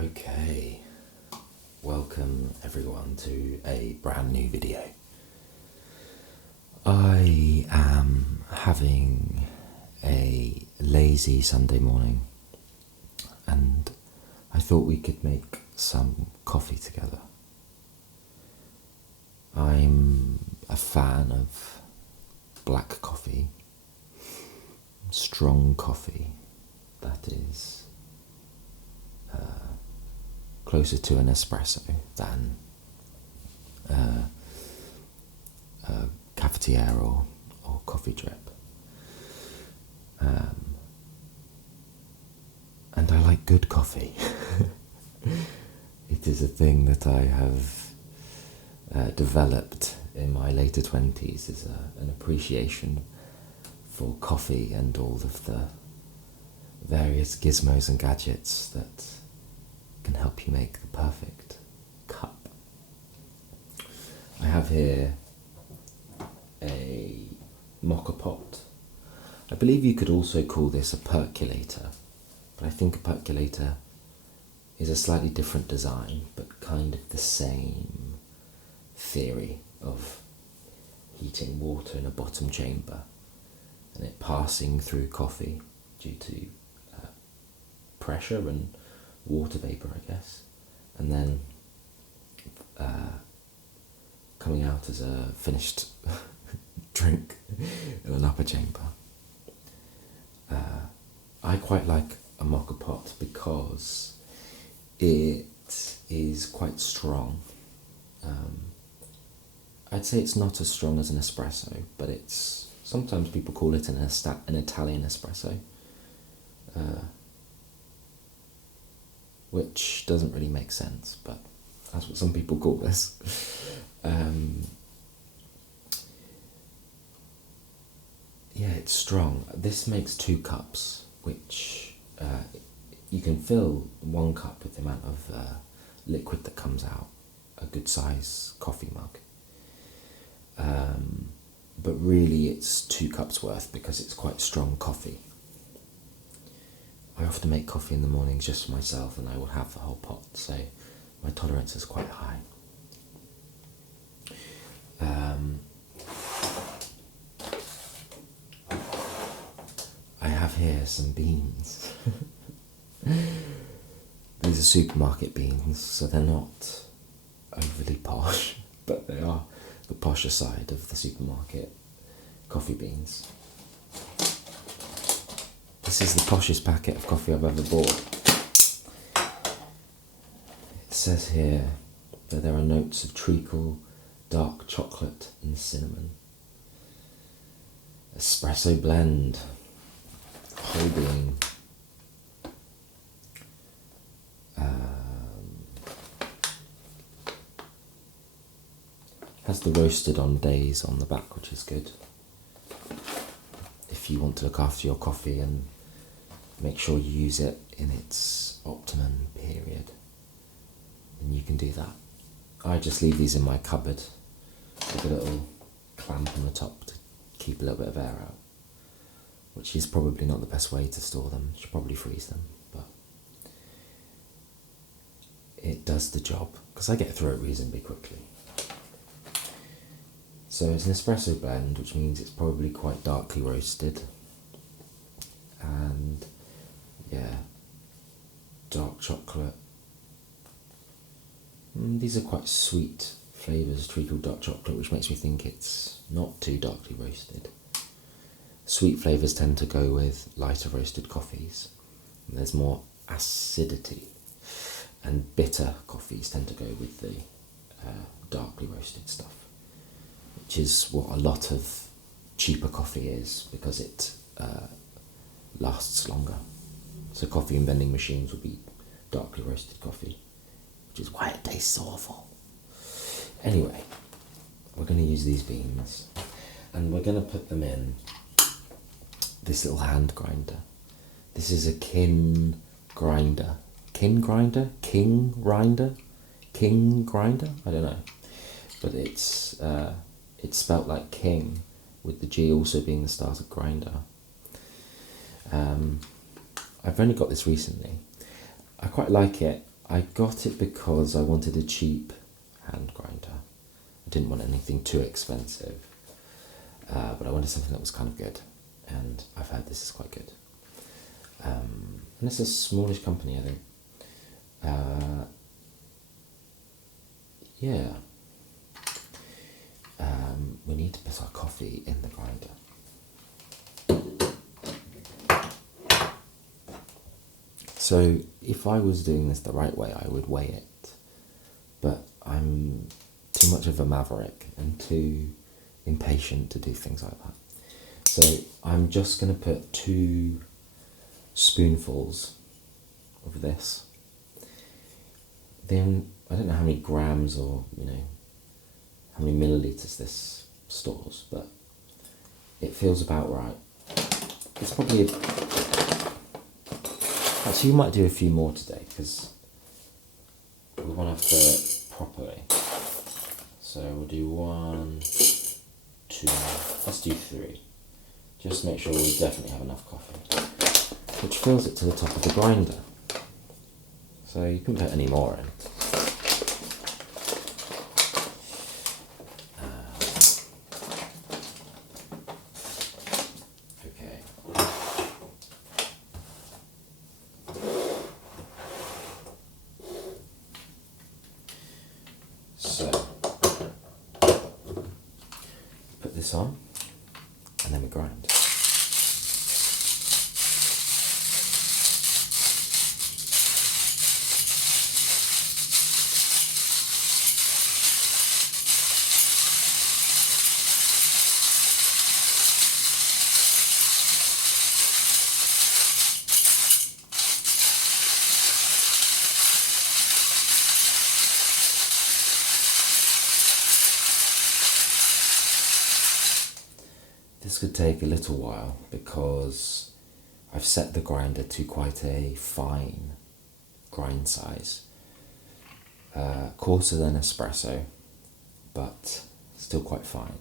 Okay, welcome everyone to a brand new video. I am having a lazy Sunday morning and I thought we could make some coffee together. I'm a fan of black coffee, strong coffee that is closer to an espresso than a cafetiere or coffee drip. And I like good coffee. It is a thing that I have developed in my later 20s, is an appreciation for coffee and all of the various gizmos and gadgets that can help you make the perfect cup. I have here a mocha pot. I believe you could also call this a percolator, but I think a percolator is a slightly different design, but kind of the same theory of heating water in a bottom chamber and it passing through coffee due to pressure and water vapour, I guess, and then coming out as a finished drink in an upper chamber. I quite like a mocha pot because it is quite strong. I'd say it's not as strong as an espresso, but it's sometimes people call it an Italian espresso, which doesn't really make sense, but that's what some people call this. Yeah, it's strong. This makes 2 cups, which you can fill 1 cup with the amount of liquid that comes out, a good size coffee mug. But really it's 2 cups worth because it's quite strong coffee. I often make coffee in the mornings just for myself and I will have the whole pot, so my tolerance is quite high. I have here some beans. These are supermarket beans, so they're not overly posh, but they are the posher side of the supermarket coffee beans. This is the poshest packet of coffee I've ever bought. It says here that there are notes of treacle, dark chocolate and cinnamon. Espresso blend, whole bean. Has the roasted on days on the back, which is good. If you want to look after your coffee and make sure you use it in its optimum period, then you can do that. I just leave these in my cupboard with a little clamp on the top to keep a little bit of air out, which is probably not the best way to store them. You should probably freeze them, but it does the job because I get through it reasonably quickly. So it's an espresso blend, which means it's probably quite darkly roasted. And yeah, dark chocolate. These are quite sweet flavours, treacle dark chocolate, which makes me think it's not too darkly roasted. Sweet flavours tend to go with lighter roasted coffees. And there's more acidity. And bitter coffees tend to go with the darkly roasted stuff, which is what a lot of cheaper coffee is because it lasts longer. So coffee in vending machines will be darkly roasted coffee, which is why it tastes so awful. Anyway, we're going to use these beans and we're going to put them in this little hand grinder. This is a kin grinder. Kin grinder? King grinder? King grinder? I don't know. But it's spelt like king, with the G also being the start of grinder. I've only got this recently. I quite like it. I got it because I wanted a cheap hand grinder. I didn't want anything too expensive, but I wanted something that was kind of good, and I've heard this is quite good. And it's a smallish company, I think. Yeah. We need to put our coffee in the grinder. So if I was doing this the right way, I would weigh it, but I'm too much of a maverick and too impatient to do things like that. So I'm just going to put 2 spoonfuls of this. Then I don't know how many grams or how many milliliters this stores, but it feels about right. It's probably actually, you might do a few more today because we want to fill it properly. So we'll do 1, 2, let's do 3. Just make sure we definitely have enough coffee, which fills it to the top of the grinder. So you can put any more in. Okay. So put this on, and then we grind. This could take a little while because I've set the grinder to quite a fine grind size. Coarser than espresso, but still quite fine.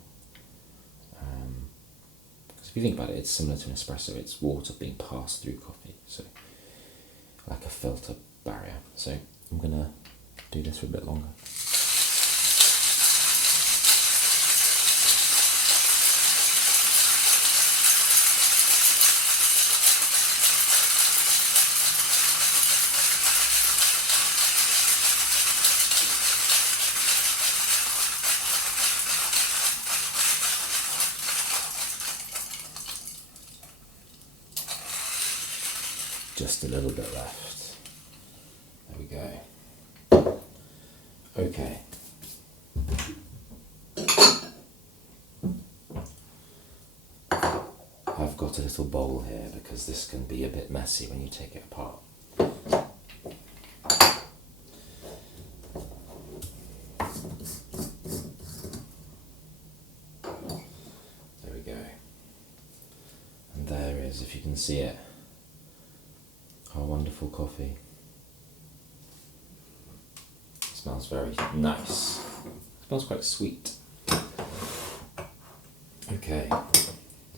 Because if you think about it, it's similar to an espresso. It's water being passed through coffee, so like a filter barrier. So I'm going to do this for a bit longer. Just a little bit left. There we go. Okay. I've got a little bowl here because this can be a bit messy when you take it apart. There we go. And there is, if you can see it, our wonderful coffee. It smells very nice. It smells quite sweet. Okay,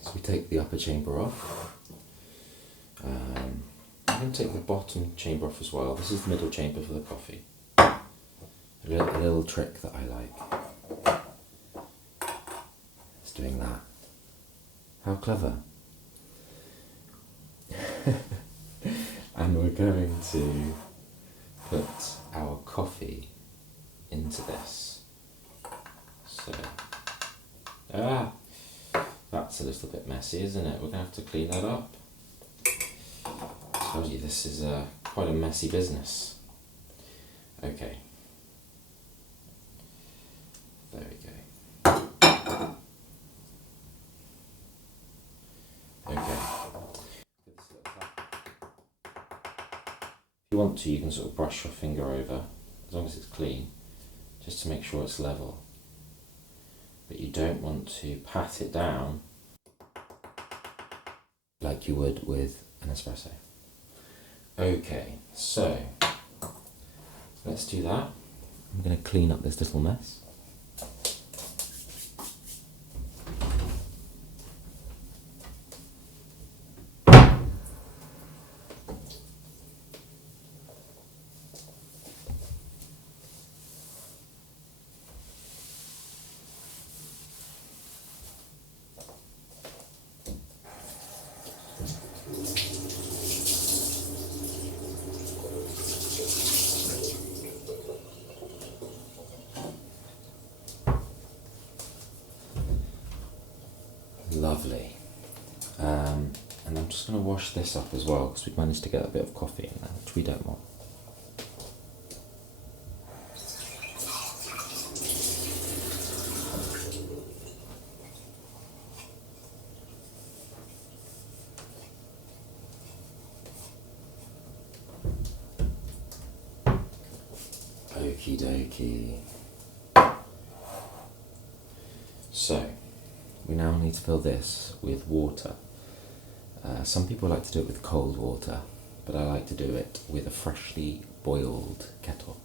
so we take the upper chamber off. I'm going to take the bottom chamber off as well. This is the middle chamber for the coffee. A little trick that I like is doing that. How clever. And we're going to put our coffee into this. So, that's a little bit messy, isn't it? We're going to have to clean that up. I told you this is quite a messy business. Okay. There we go. Okay. If you want to, you can sort of brush your finger over, as long as it's clean, just to make sure it's level. But you don't want to pat it down like you would with an espresso. Okay, so let's do that. I'm going to clean up this little mess. Lovely. And I'm just going to wash this up as well because we've managed to get a bit of coffee in there, which we don't want. Okie dokie. So, we now need to fill this with water. Some people like to do it with cold water, but I like to do it with a freshly boiled kettle.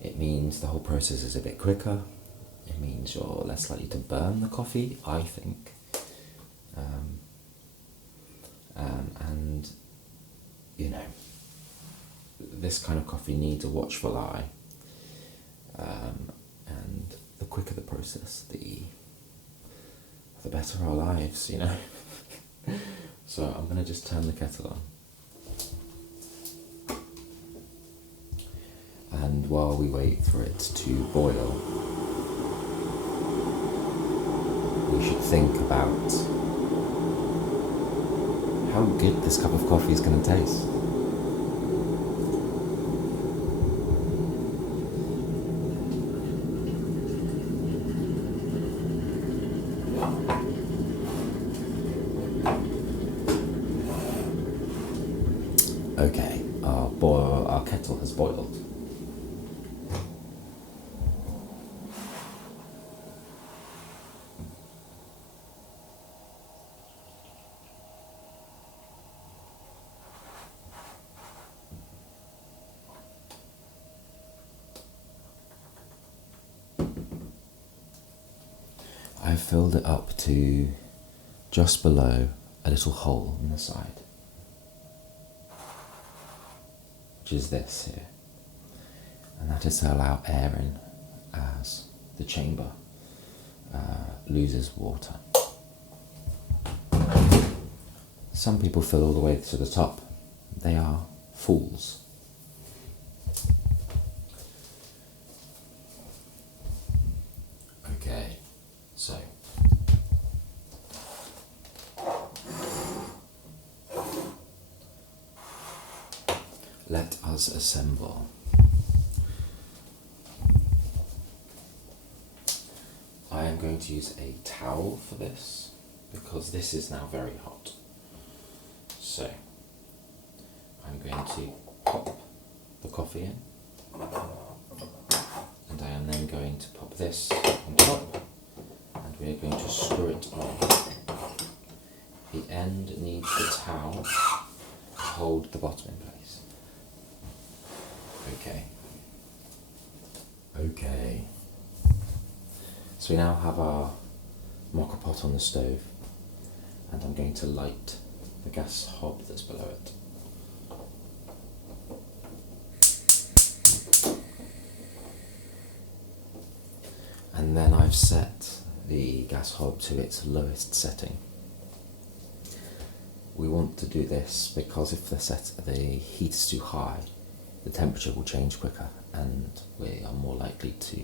It means the whole process is a bit quicker. It means you're less likely to burn the coffee, I think. And, you know, this kind of coffee needs a watchful eye. And the quicker the process, the better our lives, you know. So I'm going to just turn the kettle on. And while we wait for it to boil, we should think about how good this cup of coffee is going to taste. Okay, our kettle has boiled. I've filled it up to just below a little hole in the side, which is this here, and that is to allow air in as the chamber loses water. Some people fill all the way to the top. They are fools. Okay, so let us assemble. I am going to use a towel for this because this is now very hot. So I'm going to pop the coffee in, and I am then going to pop this on top, and we are going to screw it on. The end needs the towel to hold the bottom in place. Okay. So we now have our mocha pot on the stove, and I'm going to light the gas hob that's below it. And then I've set the gas hob to its lowest setting. We want to do this because if the heat is too high, the temperature will change quicker and we are more likely to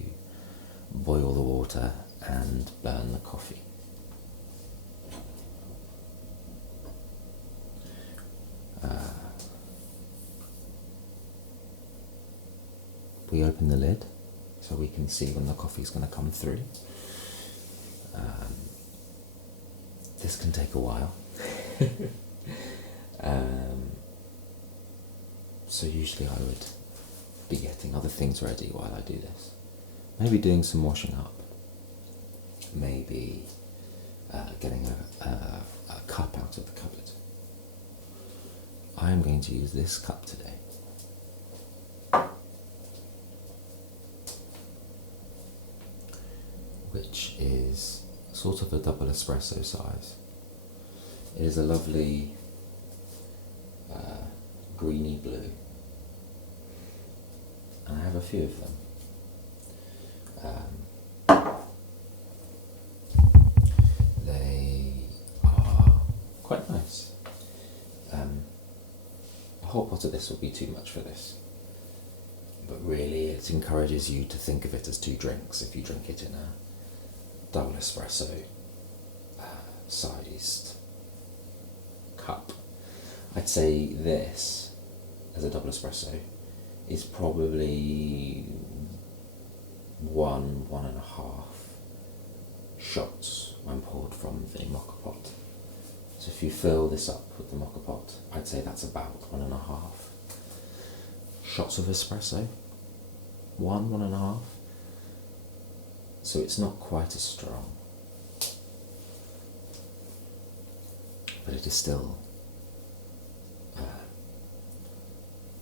boil the water and burn the coffee. We open the lid so we can see when the coffee is going to come through. This can take a while. So usually I would be getting other things ready while I do this. Maybe doing some washing up. Maybe getting a cup out of the cupboard. I am going to use this cup today. Which is sort of a double espresso size. It is a lovely greeny blue, and I have a few of them. They are quite nice. A whole pot of this would be too much for this, but really it encourages you to think of it as two drinks if you drink it in a double espresso sized cup. I'd say this, as a double espresso, is probably 1.5 shots when poured from the mocha pot. So if you fill this up with the mocha pot, I'd say that's about 1.5 shots of espresso. 1.5. So it's not quite as strong, but it is still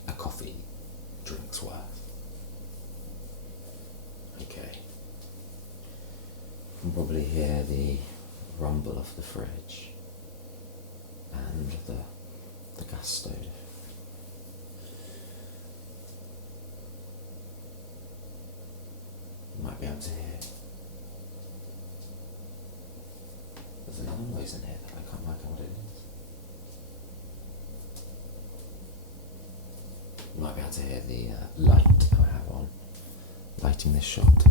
a coffee drink's worth. Okay. You can probably hear the rumble of the fridge and the gas stove. You might be able to hear. There's another noise in here that I can't work out what it is. You might be able to hear the light that I have on, lighting this shot.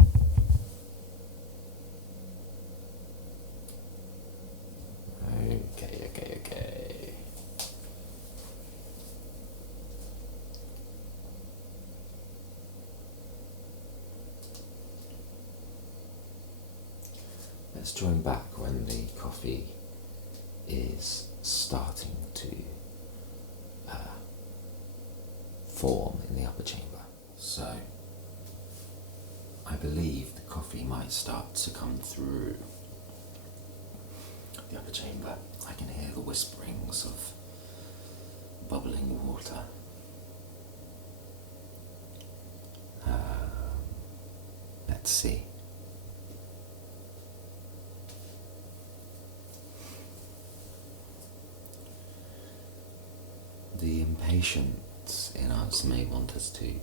Okay. Let's join back when the coffee is starting to form in the upper chamber. So I believe the coffee might start to come through the upper chamber. I can hear the whisperings of bubbling water. Let's see. The impatience in us may want us to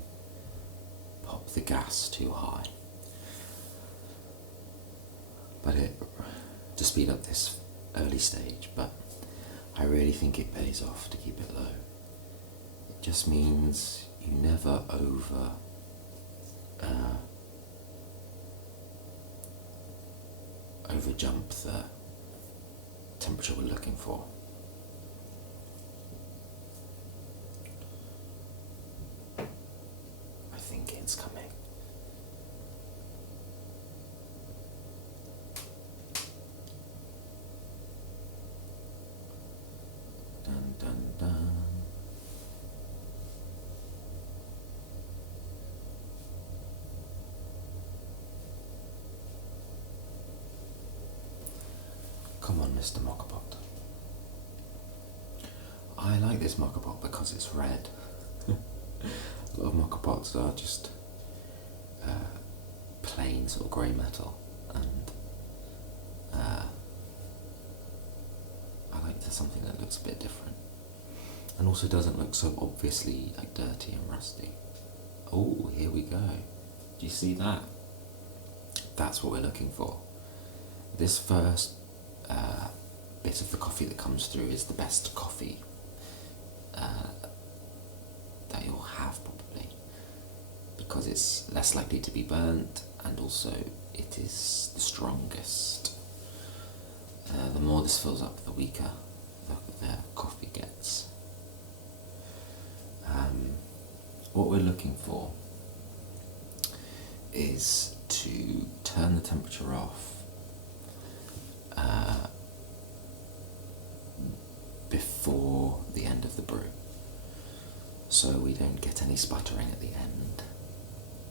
pop the gas too high, but to speed up this early stage, but I really think it pays off to keep it low. It just means you never over jump the temperature we're looking for. I think it's coming. Dun dun dun. Come on, Mr. Mocha Pot. I like this mocha pot because it's red. A lot of mocha pots are just plain sort of grey metal, and I like something that looks a bit different and also doesn't look so obviously like dirty and rusty. Oh, here we go. Do you see that? That's what we're looking for. This first bit of the coffee that comes through is the best coffee that you'll have, probably, because it's less likely to be burnt, and also it is the strongest. The more this fills up, the weaker the coffee gets. What we're looking for is to turn the temperature off before the end of the brew, so we don't get any sputtering at the end,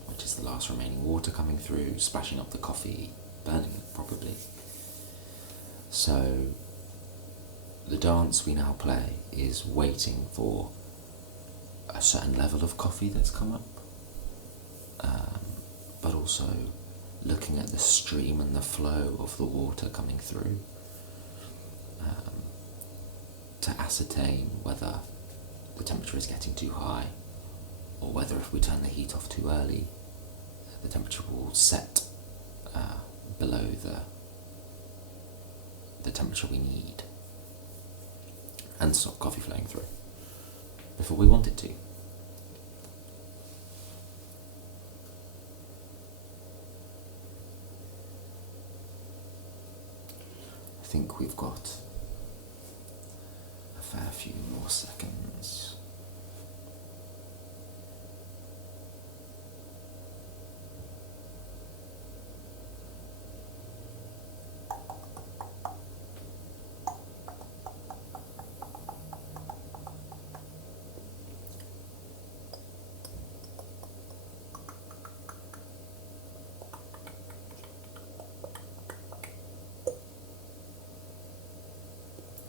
which is the last remaining water coming through, splashing up the coffee, burning it probably. So the dance we now play is waiting for a certain level of coffee that's come up, but also looking at the stream and the flow of the water coming through, to ascertain whether the temperature is getting too high, or whether if we turn the heat off too early, the temperature will set below the temperature we need and stop coffee flowing through before we want it to. I think we've got a fair few more seconds.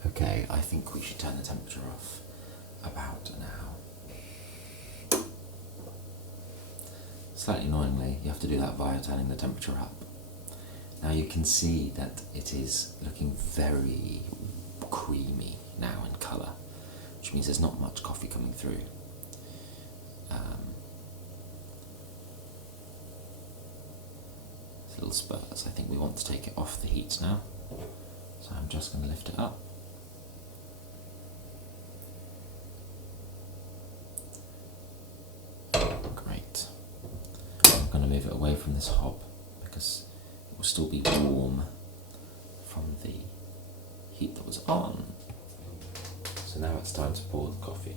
Okay, I think we should turn the temperature off about now. Slightly annoyingly, you have to do that via turning the temperature up. Now you can see that it is looking very creamy now in colour, which means there's not much coffee coming through. Little spurts. I think we want to take it off the heat now, so I'm just going to lift it up. Great. I'm going to move it away from this hob because it will still be warm from the heat that was on. So now it's time to pour the coffee.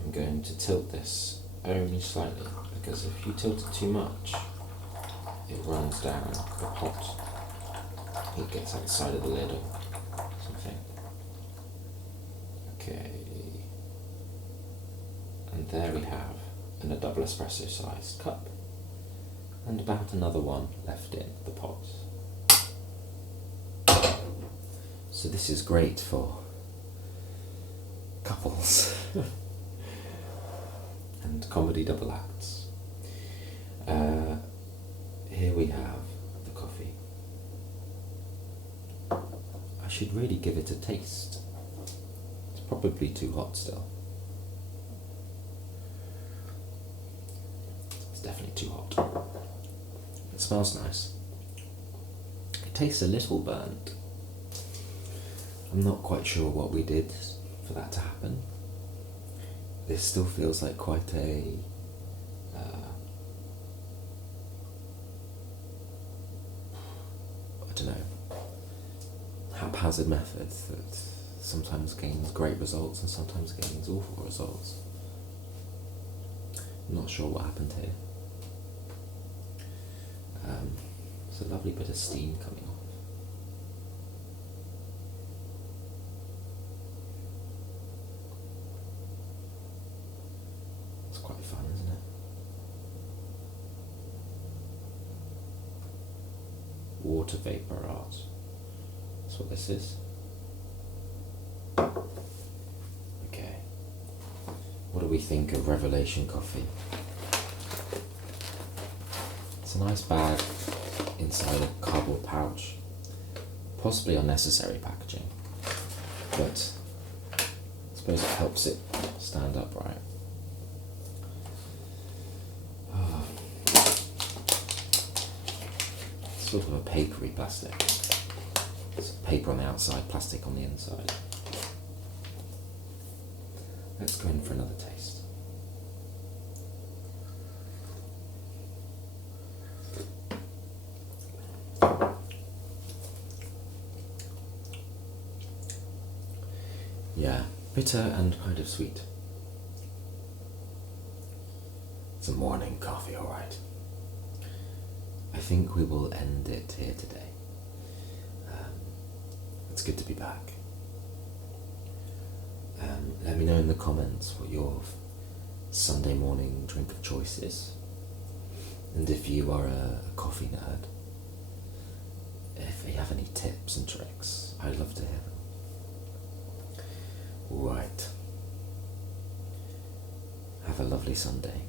I'm going to tilt this only slightly, because if you tilt it too much, it runs down the pot. It gets outside of the lid or something. Okay. And there we have in a double espresso sized cup, and about another one left in the pot. So this is great for couples and comedy double acts. Here we have the coffee. I should really give it a taste. It's probably too hot still. It's definitely too hot. It smells nice. It tastes a little burnt. I'm not quite sure what we did for that to happen. This still feels like quite a I don't know, haphazard method that sometimes gains great results and sometimes gains awful results. I'm not sure what happened here. There's a lovely bit of steam coming off. It's quite fun, isn't it? Water vapor art. That's what this is. Okay. What do we think of Revelation Coffee? It's a nice bag inside a cardboard pouch. Possibly unnecessary packaging, but I suppose it helps it stand upright. Sort of a papery plastic. It's paper on the outside, plastic on the inside. Let's go in for another taste. Yeah, bitter and kind of sweet. It's a morning coffee, alright. I think we will end it here today. It's good to be back. Let me know in the comments what your Sunday morning drink of choice is. And if you are a coffee nerd, if you have any tips and tricks, I'd love to hear them. Right. Have a lovely Sunday.